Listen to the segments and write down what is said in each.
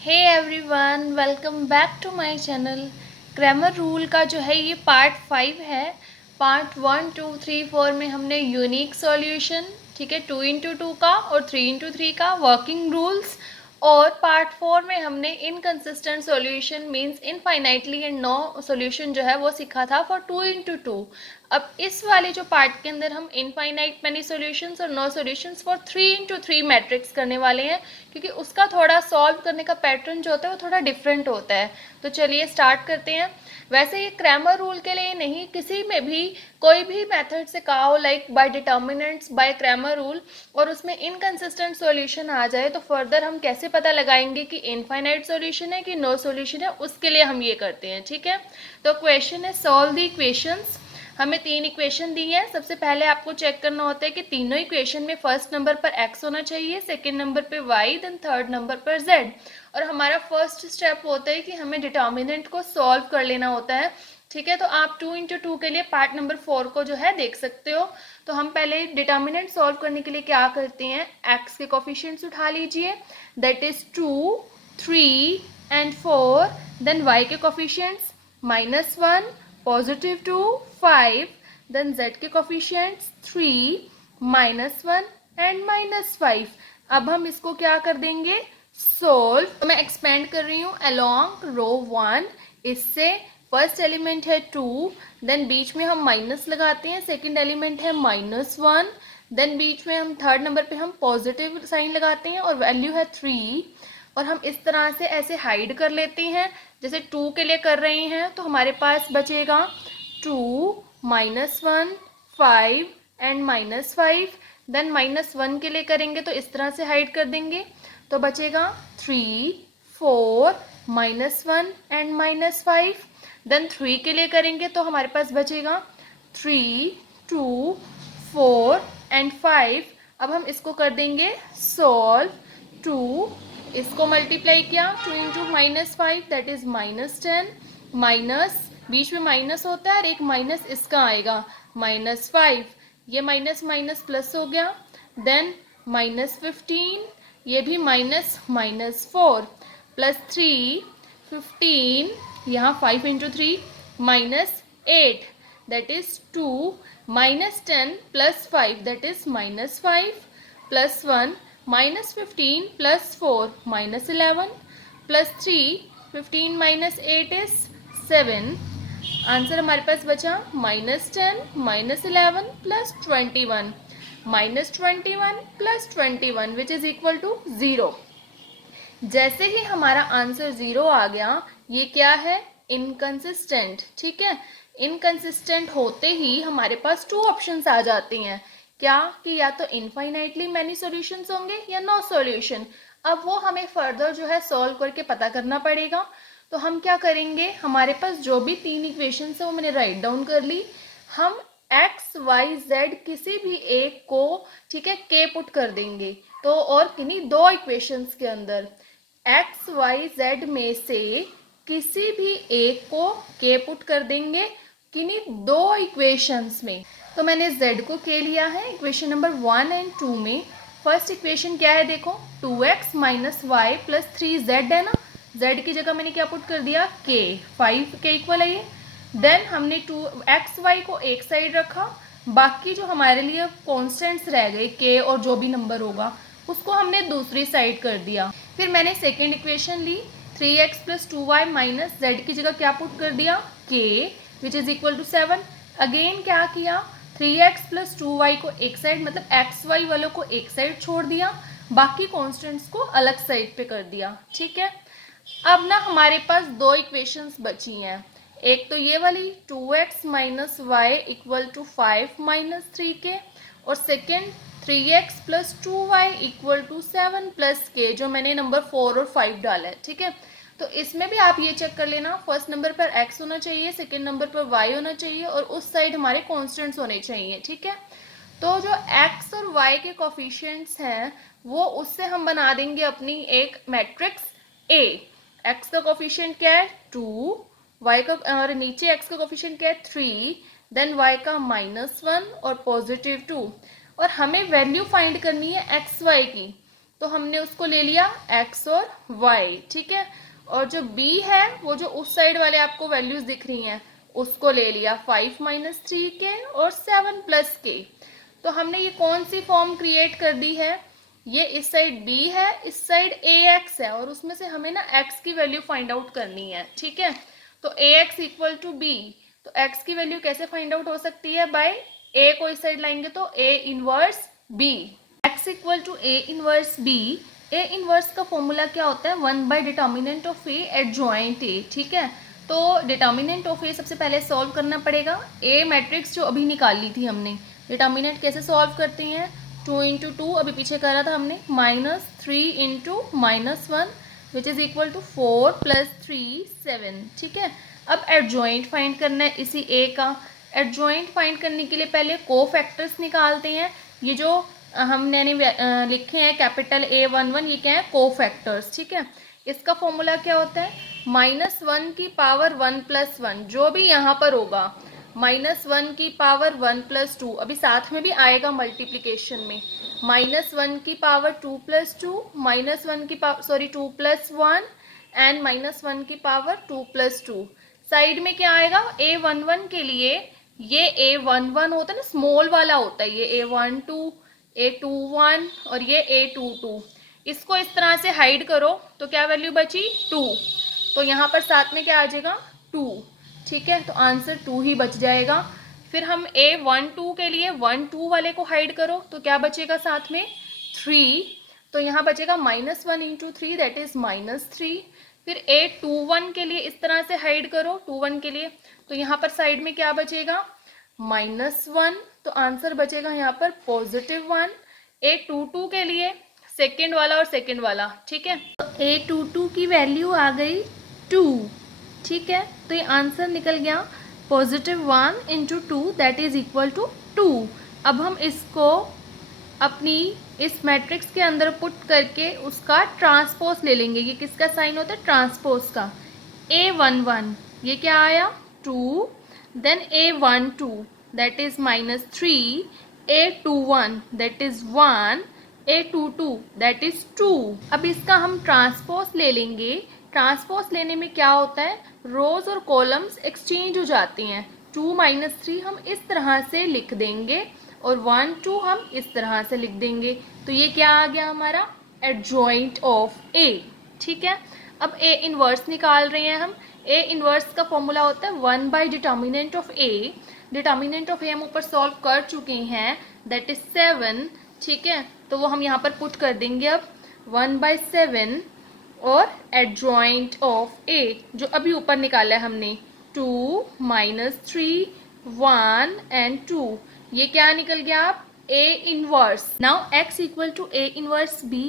Hey everyone, welcome back to my channel. Grammar rule का जो है ये पार्ट 5 है। पार्ट 1, 2, 3, 4 में हमने यूनिक सॉल्यूशन, ठीक है, 2x2 का और 3x3 का वर्किंग रूल्स, और पार्ट 4 में हमने inconsistent solution means infinitely and no solution जो है वो सीखा था फॉर 2x2। अब इस वाले जो पार्ट के अंदर हम इनफाइनाइट मैनी सॉल्यूशंस और no solutions for 3x3 matrix करने वाले हैं, क्योंकि उसका थोड़ा सॉल्व करने का पैटर्न जो होता है वो थोड़ा डिफरेंट होता है। तो चलिए स्टार्ट करते हैं। वैसे ये क्रैमर रूल के लिए नहीं, किसी में भी कोई भी मेथड से कहा हो, like by determinants by Cramer rule, और उसमें इनकंसिस्टेंट सॉल्यूशन आ जाए तो फर्दर हम कैसे पता लगाएंगे कि इनफाइनाइट सॉल्यूशन है कि नो सॉल्यूशन है, उसके लिए हम ये करते हैं। ठीक है, तो क्वेश्चन है सॉल्व द इक्वेशंस। हमें 3 इक्वेशन दी है। सबसे पहले आपको चेक करना होता है कि तीनों इक्वेशन में फर्स्ट नंबर पर x होना चाहिए, सेकंड नंबर पे y, देन थर्ड नंबर पर z। और हमारा फर्स्ट स्टेप होता है कि हमें डिटर्मिनेंट को सॉल्व कर लेना होता है। ठीक है, तो आप 2x2 के लिए पार्ट नंबर 4 को जो है देख सकते हो। तो हम पहले डिटर्मिनेंट सॉल्व करने के लिए क्या करते हैं, x के कोफिशिएंट्स उठा लीजिए, that is 2, 3 and 4। Then y के कोफिशिएंट्स -1, +2, 5। देन z के कोफिशिएंट्स 3, -1 एंड -5। अब हम इसको क्या कर देंगे, सोल्व। तो मैं एक्सपेंड कर रही हूँ अलोंग रो 1। इससे फर्स्ट एलिमेंट है 2, देन बीच में हम माइनस लगाते हैं, सेकंड एलिमेंट है -1, देन बीच में हम थर्ड नंबर पे हम पॉजिटिव साइन लगाते हैं और वैल्यू है 3। और हम इस तरह से ऐसे हाइड कर लेते हैं, जैसे 2 के लिए कर रहे हैं। तो हमारे पास बचेगा 2, -1, 5 एंड -5। देन -1 के लिए करेंगे तो इस तरह से हाइड कर देंगे, तो बचेगा 3, 4, -1 एंड -5। देन 3 के लिए करेंगे तो हमारे पास बचेगा 3, 2, 4 एंड 5। अब हम इसको कर देंगे सॉल्व। 2, इसको मल्टीप्लाई किया, 2 इंटू -5 दैट इज -10, माइनस बीच में माइनस होता है और एक माइनस इसका आएगा -5। ये माइनस माइनस प्लस हो गया। देन -15, ये भी -4, +3, 15, यहाँ 5 into 3, -8 that is 2, -10 +5 that is -5, +1, -15 +4 -11, +3, 15 -8 is 7। Answer हमारे पास बचा -10, -11 +21, -21 +21 विच इज इक्वल टू 0। जैसे ही हमारा आंसर 0 आ गया, ये क्या है, इनकंसिस्टेंट। ठीक है, इनकंसिस्टेंट होते ही हमारे पास 2 ऑप्शंस आ जाते हैं, क्या कि या तो इनफाइनाइटली मैनी सॉल्यूशंस होंगे या नो सॉल्यूशन। अब वो हमें फर्दर जो है सॉल्व करके पता करना पड़ेगा। तो हम क्या करेंगे, हमारे पास जो भी 3 इक्वेशंस है वो मैंने राइट डाउन कर ली। हम एक्स वाई जेड किसी भी एक को, ठीक है, के पुट कर देंगे। तो और किन्हीं 2 इक्वेशंस के अंदर एक्स वाई जेड में से किसी भी एक को के पुट कर देंगे किन्हीं 2 इक्वेशंस में। तो मैंने z को के लिया है इक्वेशन नंबर 1 एंड 2 में। फर्स्ट इक्वेशन क्या है, देखो 2x - y + 3z है ना। z की जगह मैंने क्या पुट कर दिया, k, 5 के इक्वल है ये। देन हमने 2xy को एक साइड रखा, बाकी जो हमारे लिए कॉन्स्टेंट्स रह गए k और जो भी नंबर होगा उसको हमने दूसरी साइड कर दिया। फिर मैंने सेकेंड इक्वेशन ली, 3x + 2y - z की जगह क्या पुट कर दिया, k which is equal to 7। Again क्या किया, 3x + 2y को एक साइड, मतलब एक्स वाई वालों को एक साइड छोड़ दिया, बाकी कॉन्स्टेंट्स को अलग साइड पे कर दिया। ठीक है, अब ना हमारे पास 2 इक्वेशंस बची हैं। एक तो ये वाली 2x - y = 5 - 3k, और सेकेंड 3x + 2y = 7 + k, जो मैंने नंबर 4 और 5 डाला है। ठीक है, तो इसमें भी आप ये चेक कर लेना, फर्स्ट नंबर पर x होना चाहिए, सेकेंड नंबर पर y होना चाहिए, और उस साइड हमारे कॉन्स्टेंट्स होने चाहिए। ठीक है, तो जो x और y के कोफिशिएंट्स हैं वो उससे हम बना देंगे अपनी एक मैट्रिक्स A। x का कोफिशिएंट क्या है 2, y का और नीचे x का कोफिशिएंट क्या है 3, देन y का -1 और +2। और हमें वैल्यू फाइंड करनी है एक्स वाई की। तो हमने उसको ले लिया x और y, ठीक है। और जो b है वो जो उस साइड वाले आपको वैल्यूज दिख रही हैं उसको ले लिया 5 माइनस 3k और 7 प्लस k। तो हमने ये कौन सी फॉर्म क्रिएट कर दी है, ये इस साइड b है, इस साइड ax है, और उसमें से हमें ना x की वैल्यू फाइंड आउट करनी है, ठीक है। तो ax इक्वल टू b, तो x की वैल्यू कैसे फाइंड आउट हो सकती है, बाय a को इस साइड लाएंगे तो a inverse b, x equal to a inverse b। a inverse का फॉर्मूला क्या होता है, 1 by determinant of a adjoint a, ठीक है। तो डिटर्मिनेंट ऑफ a सबसे पहले सॉल्व करना पड़ेगा। a मैट्रिक्स जो अभी निकाल ली थी हमने, डिटर्मिनेंट कैसे सॉल्व करते हैं, 2 इंटू टू अभी पीछे करा था हमने, -3 into -1 which is equal to 4 plus 3 7, ठीक है। अब एडजॉइंट फाइंड करना है इसी a का। एडजॉइंट फाइंड करने के लिए पहले कोफैक्टर्स निकालते हैं। ये जो हमने लिखे हैं कैपिटल A11, ये क्या है, कोफैक्टर्स, ठीक है। इसका फॉर्मूला क्या होता है, -1 की पावर 1 प्लस 1, जो भी यहाँ पर होगा, -1 की पावर 1 प्लस 2, अभी साथ में भी आएगा मल्टीप्लिकेशन में, -1 की पावर 2 प्लस 2, -1 की पावर 2 प्लस 1 एंड -1 की पावर 2 प्लस 2। साइड में क्या आएगा, A11 के लिए ये A11 होता है ना, स्मॉल वाला होता है, ये A12, A21 और ये A22। इसको इस तरह से हाइड करो तो क्या वैल्यू बची, 2। तो यहाँ पर साथ में क्या आ जाएगा, 2, ठीक है। तो आंसर 2 ही बच जाएगा। फिर हम A12 के लिए 1 2 वाले को हाइड करो तो क्या बचेगा साथ में, 3। तो यहाँ बचेगा -1 इंटू 3 दैट इज -3। फिर A21 के लिए इस तरह से हाइड करो 21 के लिए, तो यहाँ पर साइड में क्या बचेगा, -1। तो आंसर बचेगा यहाँ पर +1। A22 के लिए सेकेंड वाला और सेकेंड वाला, ठीक है। तो A22 की वैल्यू आ गई 2, ठीक है। तो ये आंसर निकल गया +1 into 2 that is equal to 2। अब हम इसको अपनी इस मैट्रिक्स के अंदर पुट करके उसका ट्रांसपोज ले लेंगे। ये किसका साइन होता है, ट्रांसपोज का। A11 ये क्या आया, 2, then A12 that is -3, A21 that is 1, A22 that is 2। अब इसका हम ट्रांसपोज ले लेंगे। ट्रांसपोज लेने में क्या होता है, रोज और कॉलम्स एक्सचेंज हो जाती हैं। 2 - 3 हम इस तरह से लिख देंगे और 1 2 हम इस तरह से लिख देंगे। तो ये क्या आ गया हमारा, एडजॉइंट ऑफ A, ठीक है। अब A इनवर्स निकाल रहे हैं हम। A इनवर्स का फॉर्मूला होता है 1 by determinant of A। Determinant of A हम ऊपर सॉल्व कर चुके हैं, दैट इज 7, ठीक है। तो वो हम यहाँ पर पुट कर देंगे अब 1/7 और एडजॉइंट ऑफ A जो अभी ऊपर निकाला है हमने, 2 - 3 1 एंड 2, ये क्या निकल गया आप, A inverse. Now x equal to A inverse B,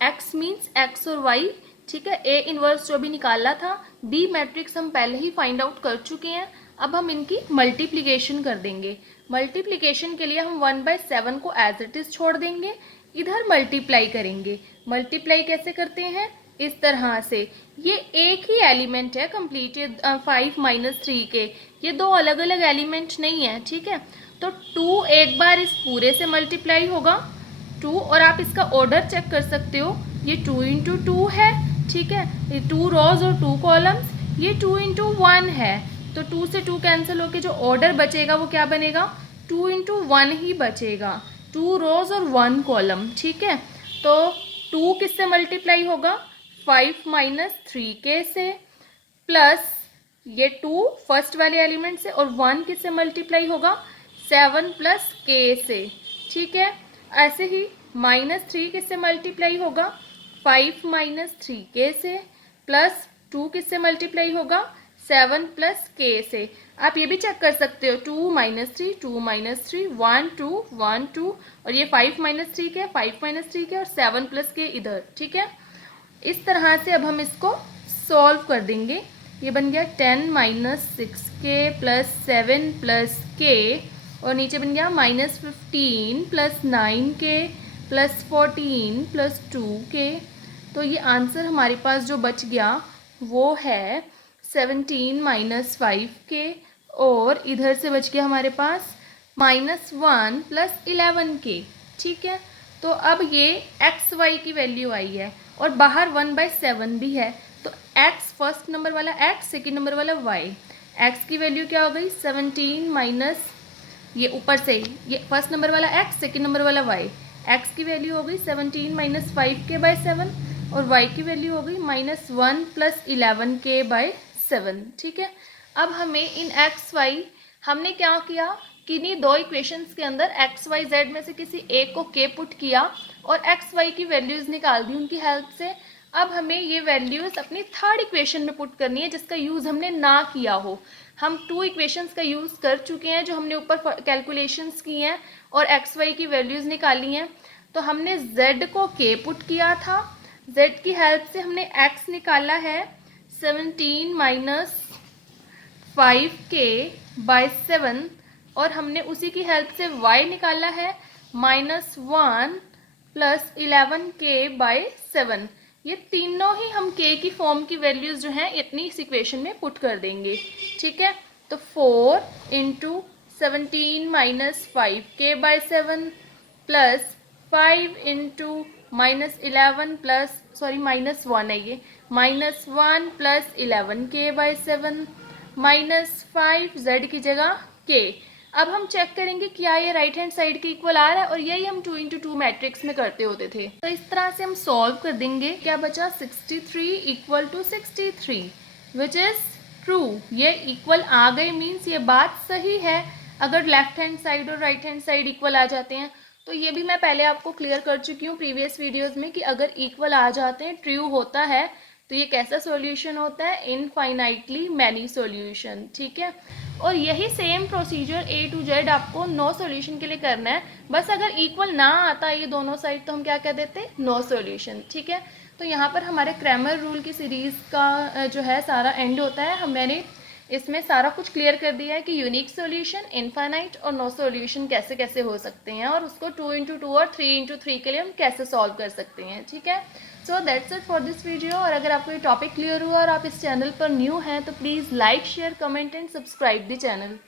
x means x और y, ठीक है। A इनवर्स जो भी निकाला था, B मैट्रिक्स हम पहले ही फाइंड आउट कर चुके हैं। अब हम इनकी मल्टीप्लिकेशन कर देंगे। मल्टीप्लिकेशन के लिए हम 1/7 को एज इट इज छोड़ देंगे, इधर मल्टीप्लाई करेंगे। मल्टीप्लाई कैसे करते हैं, इस तरह से। ये एक ही एलिमेंट है कंप्लीटेड 5 - 3 के, ये दो अलग अलग एलिमेंट नहीं है, ठीक है। तो 2 एक बार इस पूरे से मल्टीप्लाई होगा 2, और आप इसका ऑर्डर चेक कर सकते हो, ये 2 इंटू 2 है, ठीक है। ये 2 रोज और 2 कॉलम्स, ये 2 इंटू 1 है। तो 2 से 2 कैंसिल होकर जो ऑर्डर बचेगा वो क्या बनेगा, 2 इंटू 1 ही बचेगा, 2 रोज और 1 कॉलम, ठीक है। तो 2 किससे मल्टीप्लाई होगा, 5 - 3k से, प्लस ये 2 फर्स्ट वाले एलिमेंट से, और 1 किससे मल्टीप्लाई होगा, 7 प्लस k से, ठीक है। ऐसे ही -3 किससे मल्टीप्लाई होगा, 5 - 3k से, प्लस 2 किससे मल्टीप्लाई होगा, 7 प्लस k से। आप ये भी चेक कर सकते हो, 2 - 3 2 - 3 1 2 1 2, और ये 5 - 3k 5 - 3k और 7 प्लस k इधर, ठीक है। इस तरह से अब हम इसको सॉल्व कर देंगे। ये बन गया 10 - 6k प्लस 7 प्लस k, और नीचे बन गया -15 plus 9k plus 14 plus 2k। तो ये आंसर हमारे पास जो बच गया वो है 17 - 5k, और इधर से बच गया हमारे पास -1 प्लस 11k, ठीक है। तो अब ये एक्स वाई की वैल्यू आई है और बाहर 1/7 भी है, तो एक्स फर्स्ट नंबर वाला एक्स, सेकेंड नंबर वाला वाई। एक्स की वैल्यू क्या हो गई 17 माइनस ये ऊपर से ये फर्स्ट नंबर वाला एक्स, सेकेंड नंबर वाला वाई। एक्स की वैल्यू हो गई 17 माइनस 5k/7 और वाई की वैल्यू हो गई -1 + 11k/7। ठीक है, अब हमें इन एक्स वाई हमने क्या किया कि नहीं, दो इक्वेशंस के अंदर एक्स वाई जेड में से किसी एक को के पुट किया और एक्स वाई की वैल्यूज़ निकाल दी उनकी हेल्प से। अब हमें ये वैल्यूज़ अपनी थर्ड इक्वेशन में पुट करनी है जिसका यूज़ हमने ना किया हो। हम 2 इक्वेशंस का यूज़ कर चुके हैं जो हमने ऊपर कैलकुलेशंस की हैं और एक्स वाई की वैल्यूज़ निकाली हैं। तो हमने z को k पुट किया था, z की हेल्प से हमने x निकाला है 17 माइनस 5k/7 और हमने उसी की हेल्प से y निकाला है -1 + 11k/7। ये तीनों ही हम k की फॉर्म की वैल्यूज़ जो हैं इतनी इस इक्वेशन में पुट कर देंगे। ठीक है, तो 4 × 17 माइनस 5k/7 प्लस 5 × -11 प्लस -1 है ये -1 + 11k/7 -5 z की जगह k। अब हम चेक करेंगे क्या ये राइट हैंड साइड के इक्वल आ रहा है और यही हम 2 × 2 मैट्रिक्स में करते होते थे। तो इस तरह से हम सॉल्व कर देंगे। क्या बचा 63 = 63 विच इज़ ट्रू। ये इक्वल आ गए मीन्स ये बात सही है। अगर लेफ्ट हैंड साइड और राइट हैंड साइड इक्वल आ जाते हैं तो ये भी मैं पहले आपको क्लियर कर चुकी हूँ प्रीवियस वीडियोज़ में कि अगर इक्वल आ जाते हैं, ट्रू होता है, तो ये कैसा सॉल्यूशन होता है, इनफाइनाइटली मैनी सॉल्यूशन। ठीक है, और यही same procedure A to Z आपको नो सॉल्यूशन के लिए करना है। बस अगर इक्वल ना आता ये दोनों साइड तो हम क्या कह देते हैं, नो सॉल्यूशन। ठीक है, तो यहाँ पर हमारे क्रैमर रूल की सीरीज़ का जो है सारा एंड होता है। मैंने इसमें सारा कुछ क्लियर कर दिया है कि यूनिक सॉल्यूशन, इनफाइनाइट और नो सॉल्यूशन कैसे कैसे हो सकते हैं और उसको 2 × 2 और 3 × 3 के लिए हम कैसे सॉल्व कर सकते हैं। ठीक है, so that's it for this video. और अगर आपको ये टॉपिक क्लियर हुआ और आप इस चैनल पर न्यू हैं तो please like, share, comment and subscribe the channel.